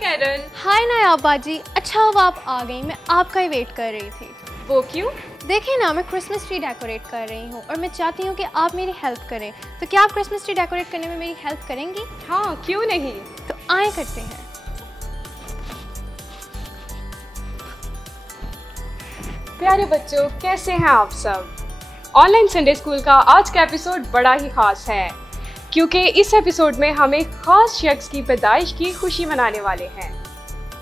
Carol. हाय नायाब बाजी, अच्छा हुआ आप आ गई, मैं आपका ही वेट कर रही थी। वो क्यों? देखिए ना, मैं क्रिसमस ट्री डेकोरेट कर रही हूँ और मैं चाहती हूँ कि आप मेरी हेल्प करें। तो क्या आप क्रिसमस ट्री डेकोरेट करने में मेरी हेल्प करेंगी? हाँ, क्यों नहीं। तो आए करते हैं। प्यारे बच्चों, कैसे हैं आप सब? ऑनलाइन संडे स्कूल का आज का एपिसोड बड़ा ही खास है, क्योंकि इस एपिसोड में हम एक खास शख्स की पैदाइश की खुशी मनाने वाले हैं।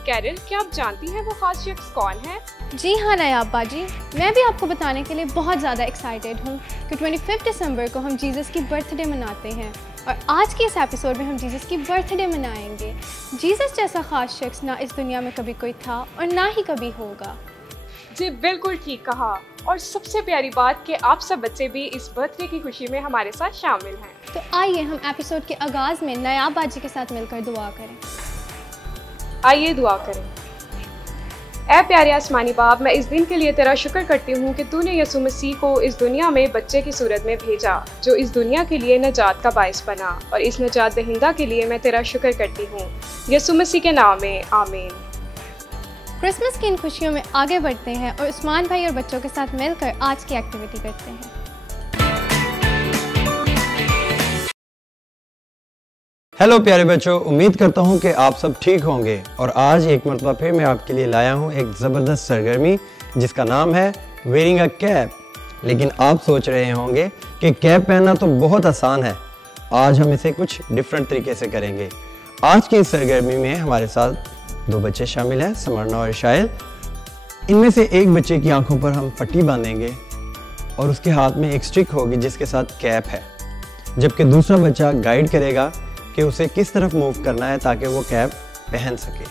कैरल, क्या आप जानती हैं वो खास शख्स कौन है? जी हाँ नायाब बाजी, मैं भी आपको बताने के लिए बहुत ज़्यादा एक्साइटेड हूँ कि 25 दिसंबर को हम जीसस की बर्थडे मनाते हैं और आज के इस एपिसोड में हम जीसस की बर्थडे मनाएंगे। जीसस जैसा खास शख्स ना इस दुनिया में कभी कोई था और ना ही कभी होगा। जी बिल्कुल ठीक कहा। और सबसे प्यारी बात कि आप सब बच्चे भी इस बर्थडे की खुशी में हमारे साथ शामिल हैं। तो आइए हम एपिसोड के आगाज़ में नायाब बाजी के साथ मिलकर दुआ करें। आइए दुआ करें। ऐ प्यारे आसमानी बाप, मैं इस दिन के लिए तेरा शुक्र करती हूँ कि तूने यीशु मसीह को इस दुनिया में बच्चे की सूरत में भेजा, जो इस दुनिया के लिए नजात का बायस बना, और इस नजात दहिंदा के लिए मैं तेरा शुक्र करती हूँ। यीशु मसीह के नाम में आमीन। क्रिसमस की इन खुशियों में आगे बढ़ते हैं और उस्मान भाई और बच्चों के साथ मिलकर आज की एक्टिविटी करते हैं। हेलो प्यारे बच्चों, उम्मीद करता हूँ कि आप सब ठीक होंगे और आज एक मरतबा फिर मैं आपके लिए लाया हूँ एक ज़बरदस्त सरगर्मी जिसका नाम है वेयरिंग अ कैप। लेकिन आप सोच रहे होंगे कि कैप पहनना तो बहुत आसान है, आज हम इसे कुछ डिफरेंट तरीके से करेंगे। आज की इस सरगर्मी में हमारे साथ दो बच्चे शामिल हैं, समरना और इशाइल। इनमें से एक बच्चे की आंखों पर हम पट्टी बांधेंगे और उसके हाथ में एक स्टिक होगी जिसके साथ कैप है, जबकि दूसरा बच्चा गाइड करेगा कि उसे किस तरफ मूव करना है ताकि वो कैप पहन सके।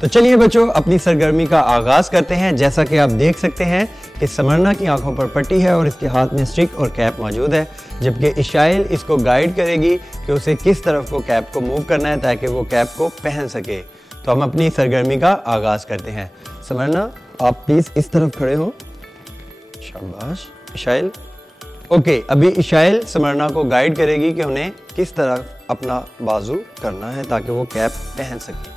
तो चलिए बच्चों, अपनी सरगर्मी का आगाज करते हैं। जैसा कि आप देख सकते हैं कि समरना की आंखों पर पट्टी है और इसके हाथ में स्टिक और कैप मौजूद है, जबकि इशाइल इसको गाइड करेगी कि उसे किस तरफ को कैप को मूव करना है ताकि वो कैप को पहन सके। तो हम अपनी सरगर्मी का आगाज करते हैं। समरना, आप प्लीज इस तरफ खड़े हो। शाबाश। इशाइल, ओके, अभी इशाइल समरना को गाइड करेगी कि उन्हें किस तरफ अपना बाजू करना है ताकि वो कैप पहन सके।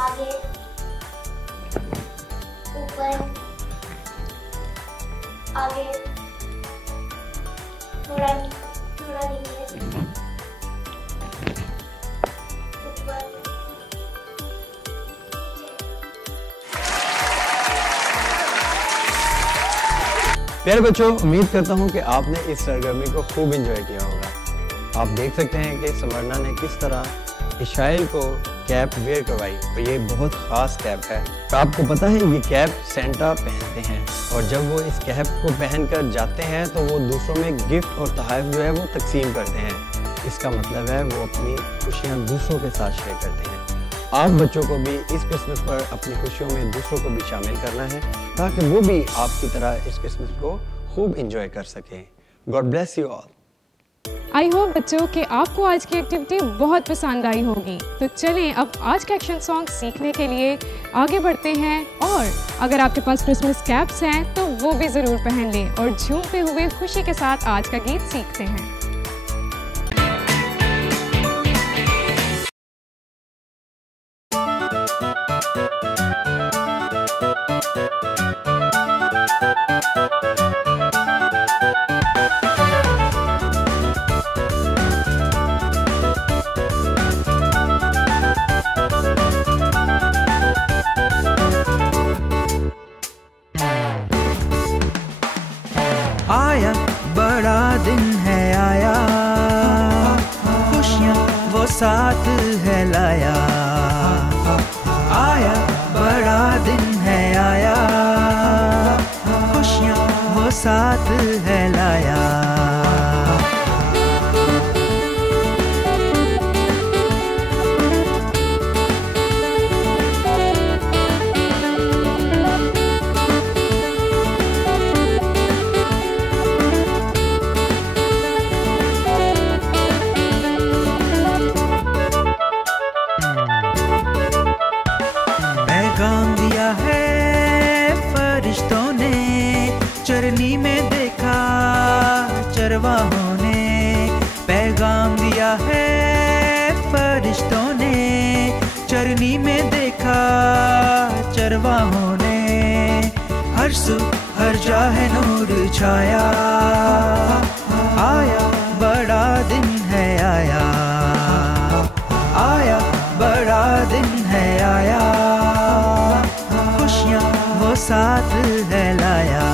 आगे, ऊपर, आगे, थोड़ा थोड़ा नीचे, ऊपर, प्यारे बच्चों, उम्मीद करता हूँ कि आपने इस सरगर्मी को खूब एंजॉय किया होगा। आप देख सकते हैं कि समरना ने किस तरह इशाइल को कैप वेयर करवाई और ये बहुत ख़ास कैप है। तो आपको पता है ये कैप सेंटा पहनते हैं और जब वो इस कैप को पहनकर जाते हैं तो वो दूसरों में गिफ्ट और तोहफ़े जो है वो तकसीम करते हैं। इसका मतलब है वो अपनी खुशियाँ दूसरों के साथ शेयर करते हैं। आप बच्चों को भी इस क्रिसमस पर अपनी खुशियों में दूसरों को भी शामिल करना है ताकि वो भी आपकी तरह इस क्रिसमस को खूब एंजॉय कर सकें। God bless you all. I hope बच्चों कि आपको आज की एक्टिविटी बहुत पसंद आई होगी। तो चलें अब आज का एक्शन सॉन्ग सीखने के लिए आगे बढ़ते हैं, और अगर आपके पास क्रिसमस कैप्स हैं तो वो भी ज़रूर पहन लें और झूमते हुए खुशी के साथ आज का गीत सीखते हैं। आया बड़ा दिन है, आया धरनी में देखा चरवाहों ने, हर सू हर जाहे नूर छाया। आया बड़ा दिन है आया, आया बड़ा दिन है आया, खुशियाँ वो साथ है लाया।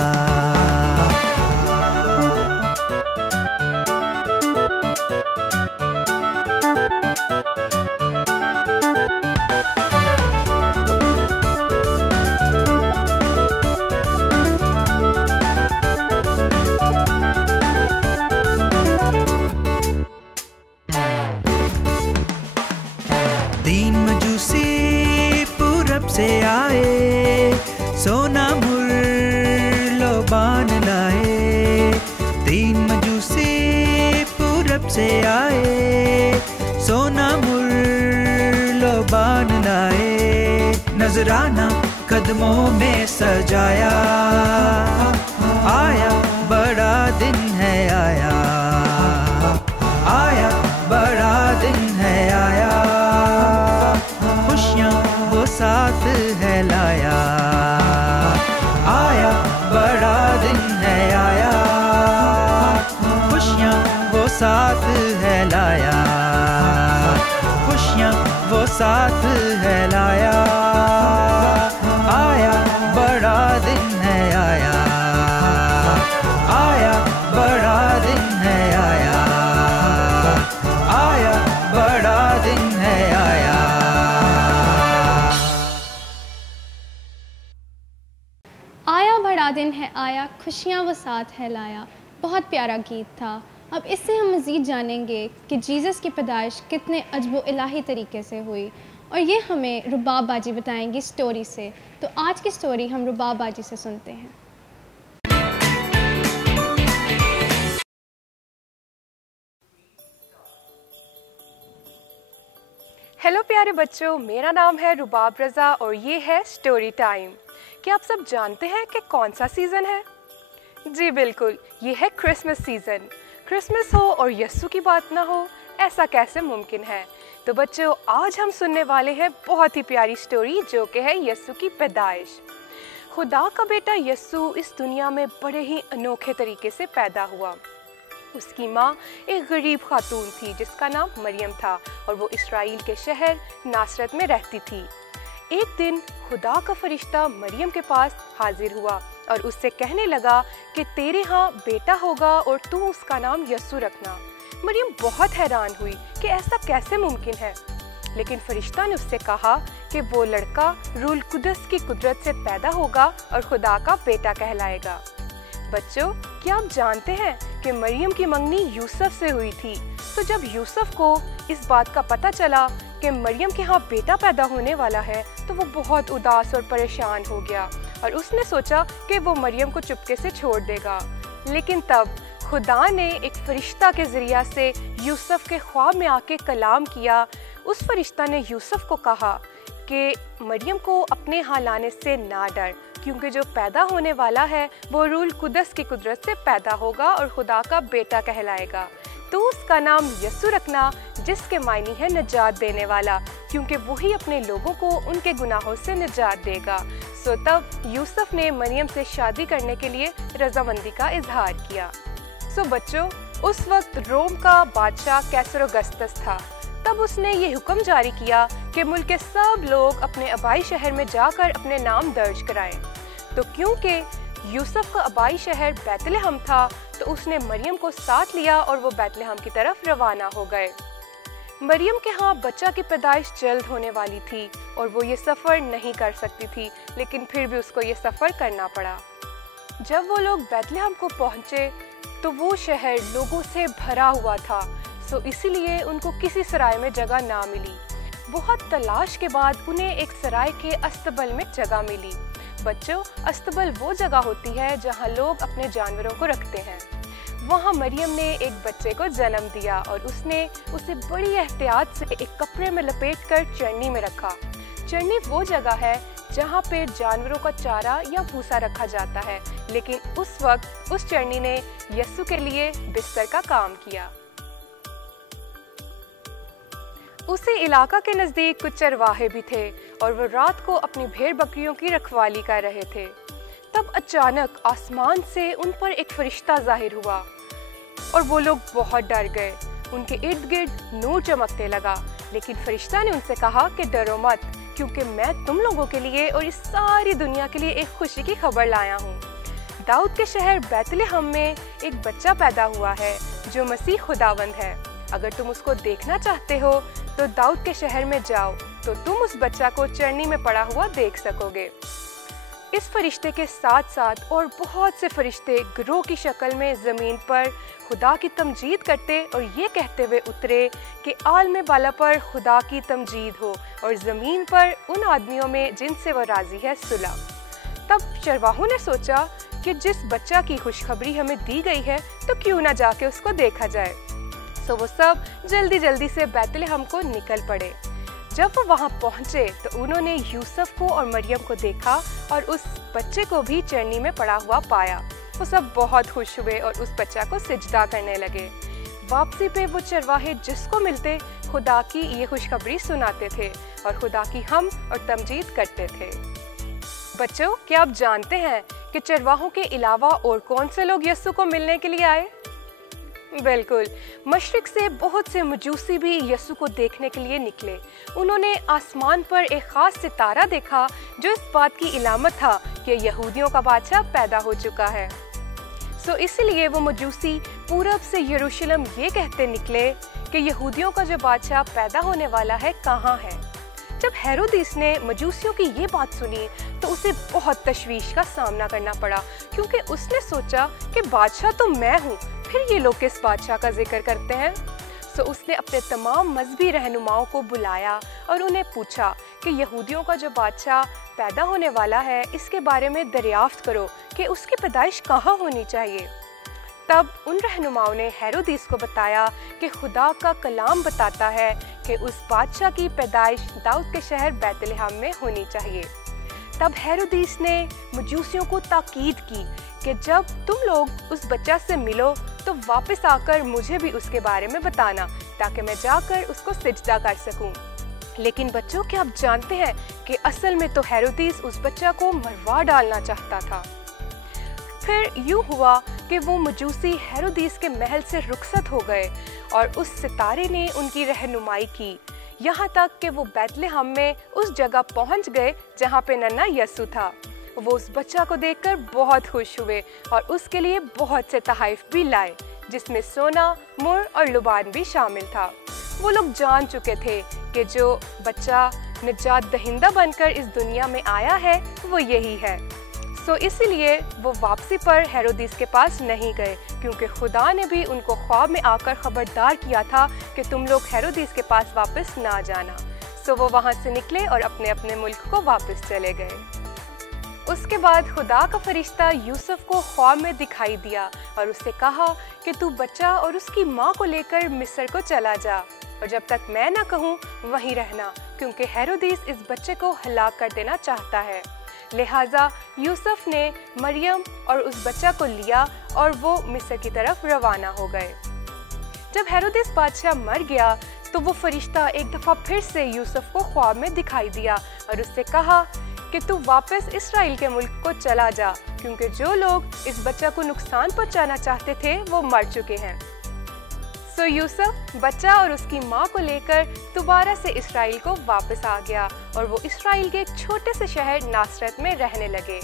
तीन मजूसी पूरब से आए, सोना मुर्लोबान लाए। तीन मजूसी पूरब से आए, सोना मुर्लोबान लाए। नजराना कदमों में सजाया, आया बड़ा दिन है आया, आया बड़ा दिन है आया, खुशियाँ वो साथ है लाया। आया बड़ा दिन है आया, खुशियाँ वो साथ है लाया, खुशियाँ वो साथ है लाया। आया बड़ा दिन है आया, आया बड़ा दिन है आया, आया बड़ा दिन है आया। आया बड़ा दिन है आया, खुशियाँ वो साथ है लाया। बहुत प्यारा गीत था। अब इससे हम मज़ीद जानेंगे कि जीसस की पैदाइश कितने अजब इलाही तरीके से हुई, और ये हमें रुबाब बाजी बताएंगी स्टोरी से। तो आज की स्टोरी हम रुबाब बाजी से सुनते हैं। हेलो प्यारे बच्चों, मेरा नाम है रुबाब रज़ा और ये है स्टोरी टाइम। क्या आप सब जानते हैं कि कौन सा सीज़न है? जी बिल्कुल, ये है क्रिसमस सीज़न। क्रिसमस हो और यस्सु की बात ना हो, ऐसा कैसे मुमकिन है? तो बच्चों, आज हम सुनने वाले हैं बहुत ही प्यारी स्टोरी जो कि है यस्सु की पैदाइश। खुदा का बेटा यस्सु इस दुनिया में बड़े ही अनोखे तरीके से पैदा हुआ। उसकी माँ एक गरीब खातून थी जिसका नाम मरियम था और वो इस्राइल के शहर नासरत में रहती थी। एक दिन खुदा का फरिश्ता मरियम के पास हाजिर हुआ और उससे कहने लगा कि तेरे यहाँ बेटा होगा और तू उसका नाम यस्सु रखना। मरियम बहुत हैरान हुई कि ऐसा कैसे मुमकिन है, लेकिन फरिश्ता ने उससे कहा कि वो लड़का रूल कुदस की कुदरत से पैदा होगा और खुदा का बेटा कहलाएगा। बच्चों, क्या आप जानते हैं कि मरियम की मंगनी यूसुफ से हुई थी? तो जब यूसुफ को इस बात का पता चला कि मरियम के यहाँ बेटा पैदा होने वाला है तो वो बहुत उदास और परेशान हो गया और उसने सोचा कि वो मरियम को चुपके से छोड़ देगा। लेकिन तब खुदा ने एक फरिश्ता के ज़रिया से यूसुफ के ख्वाब में आके कलाम किया। उस फरिश्ता ने यूसुफ को कहा कि मरियम को अपने यहाँ लाने से ना डर, क्योंकि जो पैदा होने वाला है वो रूल कुदस की कुदरत से पैदा होगा और खुदा का बेटा कहलाएगा। तो उसका नाम यस्सु रखना, जिसके मायने है निजात देने वाला, क्योंकि वही अपने लोगों को उनके गुनाहों से निजात देगा। सो तब यूसुफ ने मरियम से शादी करने के लिए रजामंदी का इजहार किया। सो बच्चों, उस वक्त रोम का बादशाह कैसर अगस्तस था। तब उसने ये हुक्म जारी किया कि मुल्क के सब लोग अपने आबाई शहर में जाकर अपने नाम दर्ज कराएं। तो क्योंकि यूसुफ का आबाई शहर बैतलहम था तो उसने मरियम को साथ लिया और वो बैतलहम की तरफ रवाना हो गए। मरियम के यहाँ बच्चा की पैदाइश जल्द होने वाली थी और वो ये सफ़र नहीं कर सकती थी, लेकिन फिर भी उसको ये सफ़र करना पड़ा। जब वो लोग बैतलहम को पहुँचे तो वो शहर लोगों से भरा हुआ था, सो इसीलिए उनको किसी सराय में जगह ना मिली। बहुत तलाश के बाद उन्हें एक सराय के अस्तबल में जगह मिली। बच्चों, अस्तबल वो जगह होती है जहाँ लोग अपने जानवरों को रखते हैं। वहाँ मरियम ने एक बच्चे को जन्म दिया और उसने उसे बड़ी एहतियात से एक कपड़े में लपेटकर चरनी में रखा। चरनी वो जगह है जहाँ पे जानवरों का चारा या भूसा रखा जाता है, लेकिन उस वक्त उस चरनी ने यस्सु के लिए बिस्तर का काम किया। उसी इलाका के नज़दीक कुछ चरवाहे भी थे और वो रात को अपनी भेड़ बकरियों की रखवाली कर रहे थे। तब अचानक आसमान से उन पर एक फरिश्ता जाहिर हुआ और वो लोग बहुत डर गए। उनके इर्द गिर्द नूर चमकने लगा, लेकिन फरिश्ता ने उनसे कहा कि डरो मत, क्योंकि मैं तुम लोगों के लिए और इस सारी दुनिया के लिए एक खुशी की खबर लाया हूँ। दाऊद के शहर बैतलहम में एक बच्चा पैदा हुआ है जो मसीह खुदावंद है। अगर तुम उसको देखना चाहते हो तो दाऊद के शहर में जाओ, तो तुम उस बच्चा को चरनी में पड़ा हुआ देख सकोगे। इस फरिश्ते के साथ साथ और बहुत से फरिश्ते गिरोह की शक्ल में ज़मीन पर खुदा की तमजीद करते और ये कहते हुए उतरे कि आलम बाला पर खुदा की तमजीद हो और ज़मीन पर उन आदमियों में जिनसे वो राज़ी है सुलह। तब चरवाहों ने सोचा कि जिस बच्चा की खुशखबरी हमें दी गई है तो क्यों ना जाके उसको देखा जाए। तो वो सब जल्दी जल्दी से बैतलहम को निकल पड़े। जब वो वहाँ पहुँचे तो उन्होंने यूसुफ को और मरियम को देखा और उस बच्चे को भी चरनी में पड़ा हुआ पाया। वो सब बहुत खुश हुए और उस बच्चा को सिजदा करने लगे। वापसी पे वो चरवाहे जिसको मिलते खुदा की ये खुशखबरी सुनाते थे और खुदा की हम और तमजीद करते थे। बच्चों, क्या आप जानते हैं कि चरवाहों के अलावा और कौन से लोग यीशु को मिलने के लिए आए? बिल्कुल, मशरिक से बहुत से मजूसी भी यीशु को देखने के लिए निकले। उन्होंने आसमान पर एक खास सितारा देखा जो इस बात की इलामत था कि यहूदियों का बादशाह पैदा हो चुका है। सो इसलिए वो मजूसी पूरब से यरूशलेम ये कहते निकले कि यहूदियों का जो बादशाह पैदा होने वाला है कहाँ है। जब हेरोदिस ने मजूसियों की ये बात सुनी तो उसे बहुत तशवीश का सामना करना पड़ा, क्योंकि उसने सोचा कि बादशाह तो मैं हूँ, फिर ये लोग किस बादशाह का जिक्र करते हैं। सो उसने अपने तमाम मजहबी रहनुमाओं को बुलाया और उन्हें पूछा कि यहूदियों का जो बादशाह पैदा होने वाला है इसके बारे में दरियाफ्त करो कि उसकी पैदाइश कहाँ होनी चाहिए। तब उन रहनुमाओं ने हेरोदिस को बताया कि खुदा का कलाम बताता है कि उस बादशाह की पैदाइश दाऊद के शहर बैतलहम में होनी चाहिए। तब हेरोदिस ने मजूसियों को ताकीद की कि जब तुम लोग उस बच्चा से मिलो तो वापस आकर मुझे भी उसके बारे में बताना, ताकि मैं जाकर उसको सिजदा कर सकूं। लेकिन बच्चों, क्या आप जानते हैं कि असल में तो हेरोदिस उस बच्चा को मरवा डालना चाहता था। फिर यूं हुआ कि वो मजूसी हेरोदिस के महल से रुखसत हो गए और उस सितारे ने उनकी रहनुमाई की, यहाँ तक कि वो बैतलहम में उस जगह पहुँच गए जहाँ पे नन्हा यीशु था। वो उस बच्चा को देखकर बहुत खुश हुए और उसके लिए बहुत से तोहफे भी लाए, जिसमें सोना, मुर और लुबान भी शामिल था। वो लोग जान चुके थे कि जो बच्चा निजात दहिंदा बनकर इस दुनिया में आया है वो यही है। सो इसीलिए वो वापसी पर हेरोदिस के पास नहीं गए, क्योंकि खुदा ने भी उनको ख्वाब में आकर खबरदार किया था कि तुम लोग हेरोदिस के पास वापस ना जाना। सो वो वहाँ से निकले और अपने अपने मुल्क को वापस चले गए। उसके बाद खुदा का फरिश्ता यूसुफ को ख्वाब में दिखाई दिया और उससे कहा कि तू बच्चा और उसकी माँ को लेकर मिस्र को चला जा और जब तक मैं ना कहूँ वहीं रहना, क्योंकि हेरोदिस इस बच्चे को हलाक कर देना चाहता है। लिहाजा यूसुफ ने मरियम और उस बच्चा को लिया और वो मिस्र की तरफ रवाना हो गए। जब हेरोदिस बादशाह मर गया तो वो फरिश्ता एक दफ़ा फिर से यूसुफ को ख्वाब में दिखाई दिया और उससे कहा कि तू वापस इस्राएल के मुल्क को चला जा, क्योंकि जो लोग इस बच्चा को नुकसान पहुंचाना चाहते थे वो मर चुके हैं। सो यूसुफ बच्चा और उसकी माँ को लेकर दोबारा से इस्राएल को वापस आ गया और वो इस्राएल के एक छोटे से शहर नासरत में रहने लगे।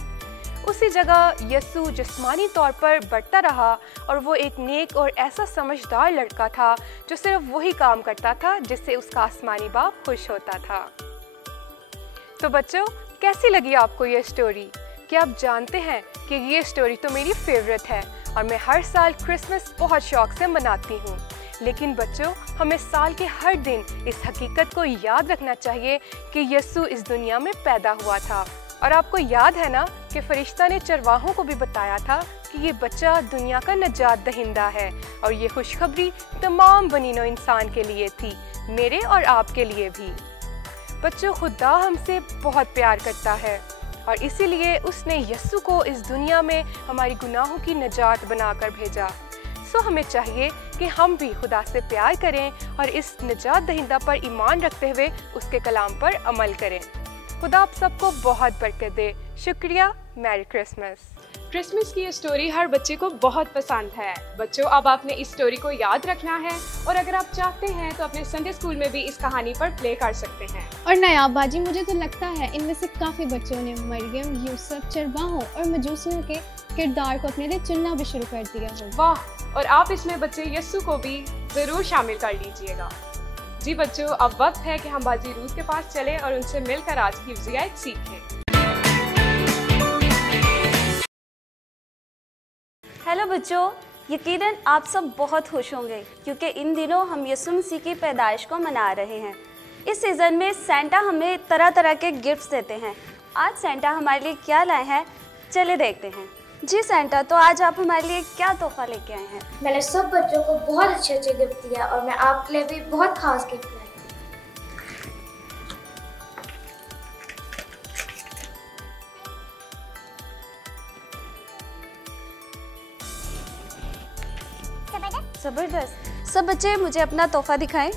उसी जगह यीशु जिस्मानी तौर पर बढ़ता रहा और वो एक नेक और ऐसा समझदार लड़का था जो सिर्फ वही काम करता था जिससे उसका आसमानी बाप खुश होता था। तो बच्चों, कैसी लगी आपको ये स्टोरी? क्या आप जानते हैं कि ये स्टोरी तो मेरी फेवरेट है और मैं हर साल क्रिसमस बहुत शौक से मनाती हूँ। लेकिन बच्चों, हमें साल के हर दिन इस हकीकत को याद रखना चाहिए कि यीशु इस दुनिया में पैदा हुआ था। और आपको याद है ना कि फरिश्ता ने चरवाहों को भी बताया था कि ये बच्चा दुनिया का नजात दहिंदा है और ये खुशखबरी तमाम बनी नौ इंसान के लिए थी, मेरे और आपके लिए भी। बच्चों, खुदा हमसे बहुत प्यार करता है और इसीलिए उसने यीशु को इस दुनिया में हमारी गुनाहों की नजात बनाकर भेजा। सो हमें चाहिए कि हम भी खुदा से प्यार करें और इस निजात दहिंदा पर ईमान रखते हुए उसके कलाम पर अमल करें। खुदा आप सबको बहुत बरकत दे। शुक्रिया। Merry Christmas. क्रिसमस की ये स्टोरी हर बच्चे को बहुत पसंद है। बच्चों, अब आपने इस स्टोरी को याद रखना है और अगर आप चाहते हैं तो अपने संडे स्कूल में भी इस कहानी पर प्ले कर सकते हैं। और नायाब बाजी, मुझे तो लगता है इनमें से काफ़ी बच्चों ने मरियम, यूसुफ, चरवाहों और मजूसियों के किरदार को अपने लिए चुनना भी शुरू कर दिया हो। वाह, और आप इसमें बच्चे यस्सु को भी ज़रूर शामिल कर लीजिएगा। जी बच्चों, अब वक्त है कि हम बाजी रूथ के पास चलें और उनसे मिलकर आज की वज़ीयत सीखें। हेलो बच्चों, यकीनन आप सब बहुत खुश होंगे क्योंकि इन दिनों हम यीशु मसीह की पैदाइश को मना रहे हैं। इस सीज़न में सेंटा हमें तरह तरह के गिफ्ट्स देते हैं। आज सेंटा हमारे लिए क्या लाए हैं, चले देखते हैं। जी सेंटा, तो आज आप हमारे लिए क्या तोहफा लेके आए हैं? मैंने सब बच्चों को बहुत अच्छे गिफ्ट दिया और मैं आपके लिए भी बहुत खास गिफ्ट लाई। जबरदस्त। सब बच्चे मुझे अपना तोहफा दिखाएं।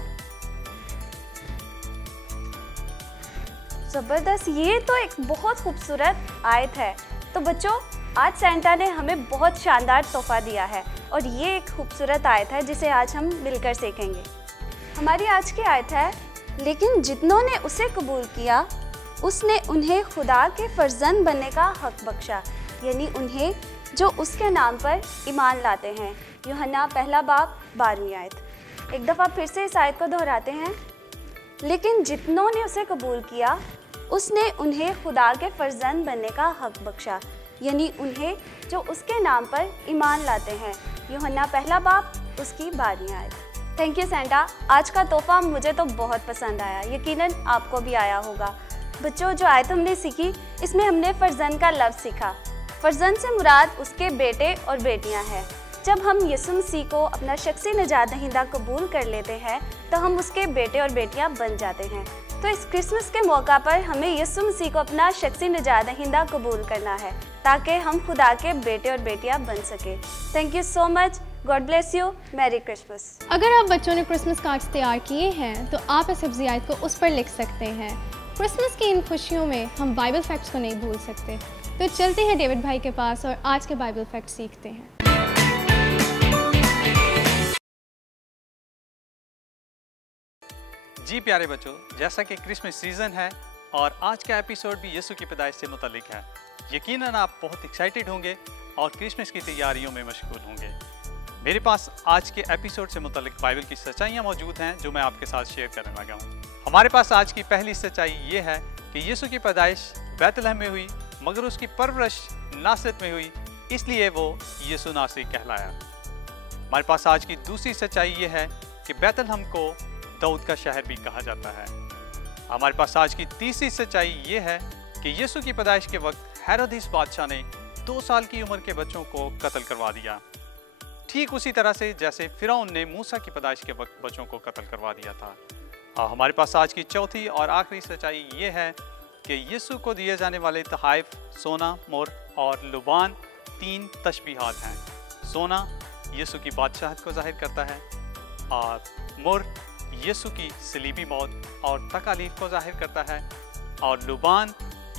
जबरदस्त, ये तो एक बहुत खूबसूरत आयत है। तो बच्चों, आज सेंटा ने हमें बहुत शानदार तोहफा दिया है और ये एक खूबसूरत आयत है जिसे आज हम मिलकर सीखेंगे। हमारी आज की आयत है, लेकिन जितनों ने उसे कबूल किया उसने उन्हें खुदा के फर्जंद बनने का हक बख्शा, यानी उन्हें जो उसके नाम पर ईमान लाते हैं। यूहन्ना पहला बाब 12वीं आयत। एक दफ़ा फिर से इस आयत को दोहराते हैं। लेकिन जितनों ने उसे कबूल किया उसने उन्हें खुदा के फर्जंद बनने का हक बख्शा, यानी उन्हें जो उसके नाम पर ईमान लाते हैं। यूहन्ना पहला बाब उसकी 12वीं आयत। थैंक यू सेंटा, आज का तोहफा मुझे तो बहुत पसंद आया, यकीनन आपको भी आया होगा। बच्चों, जो आयत हमने सीखी इसमें हमने फर्जंद का लफ्ज़ सीखा। फर्जंद से मुराद उसके बेटे और बेटियां हैं। जब हम यीशु मसीह को अपना शख्सी निजात दहिंदा कबूल कर लेते हैं तो हम उसके बेटे और बेटियां बन जाते हैं। तो इस क्रिसमस के मौका पर हमें यीशु मसीह को अपना शख्सी निजात दहिंदा कबूल करना है ताकि हम खुदा के बेटे और बेटियां बन सके। Thank you so much. God bless you. Merry Christmas. अगर आप बच्चों ने क्रिसमस कार्ड्स तैयार किए हैं तो आप इस हिफ्ज़ियात को उस पर लिख सकते हैं। क्रिसमस की इन खुशियों में हम बाइबल फैक्ट्स को नहीं भूल सकते। तो चलते हैं डेविड भाई के पास और आज के बाइबल फैक्ट सीखते हैं। जी प्यारे बच्चों, जैसा कि क्रिसमस सीजन है और आज का एपिसोड भी यीशु की पैदाइश से मुतालिक है, यकीनन आप बहुत एक्साइटेड होंगे और क्रिसमस की तैयारियों में मशगूल होंगे। मेरे पास आज के एपिसोड से मुतालिक बाइबल की सच्चाइयाँ मौजूद हैं जो मैं आपके साथ शेयर करने लगा हूँ। हमारे पास आज की पहली सच्चाई ये है कि यीशु की पैदाइश बैतलहम में हुई, मगर उसकी परवरिश नासरत में हुई, इसलिए वो यीशु नासरी कहलाया। हमारे पास आज की दूसरी सच्चाई ये है कि बैतलहम को दाऊद का शहर भी कहा जाता है। हमारे पास आज की तीसरी सच्चाई ये है कि यीशु की पैदाइश के वक्त हेरोदिस बादशाह ने 2 साल की उम्र के बच्चों को कत्ल करवा दिया, ठीक उसी तरह से जैसे फिरौन ने मूसा की पैदाइश के वक्त बच्चों को कत्ल करवा दिया था। और हमारे पास आज की चौथी और आखिरी सच्चाई ये है कि यीशु को दिए जाने वाले तोहफ़े सोना, मुर और लुबान 3 तशबीहात हैं। सोना यीशु की बादशाहत को जाहिर करता है और मुर यीशु की सलीबी मौत और तकालीफ को जाहिर करता है और लुबान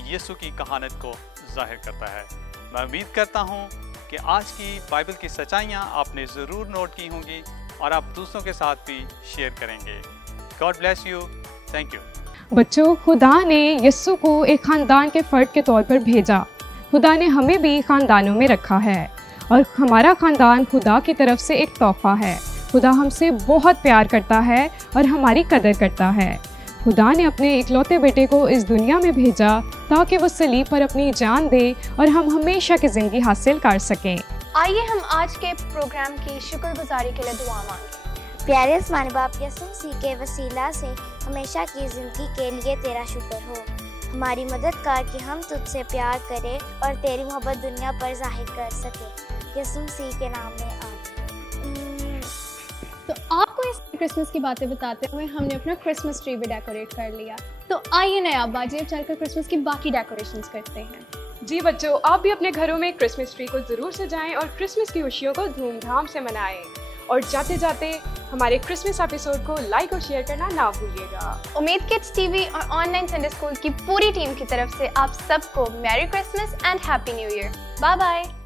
यीशु की कहानत को जाहिर करता है। मैं उम्मीद करता हूँ कि आज की बाइबल की सच्चाइयाँ आपने ज़रूर नोट की होंगी और आप दूसरों के साथ भी शेयर करेंगे। God bless you. Thank you. बच्चों, खुदा ने यस्सु को एक ख़ानदान के फ़र्द के तौर पर भेजा। खुदा ने हमें भी ख़ानदानों में रखा है और हमारा ख़ानदान खुदा की तरफ से एक तोहफ़ा है। खुदा हमसे बहुत प्यार करता है और हमारी कदर करता है। खुदा ने अपने इकलौते बेटे को इस दुनिया में भेजा ताकि वो सलीब पर अपनी जान दे और हम हमेशा की ज़िंदगी हासिल कर सकें। आइए हम आज के प्रोग्राम की शुक्रगुजारी के लिए दुआ मांगें। प्यारे आसमानी बाप, यीशु मसीह के वसीला से हमेशा की ज़िंदगी के लिए तेरा शुक्र हो। हमारी मदद कर कि हम तुझसे प्यार करें और तेरी मोहब्बत दुनिया पर जाहिर कर सकें। यीशु मसीह के नाम में आमीन। तो आपको इस क्रिसमस की बातें बताते हुए हमने अपना क्रिसमस ट्री भी डेकोरेट कर लिया। तो आइए नायाब बाजी, अब चलकर क्रिसमस की बाकी डेकोरेशंस करते हैं। जी बच्चों, आप भी अपने घरों में क्रिसमस ट्री को ज़रूर सजाएं और क्रिसमस की खुशियों को धूमधाम से मनाएं। और जाते जाते हमारे क्रिसमस एपिसोड को लाइक और शेयर करना ना भूलिएगा। उम्मीद किड्स टीवी और ऑनलाइन संडे स्कूल की पूरी टीम की तरफ से आप सबको merry Christmas and happy new year. Bye bye.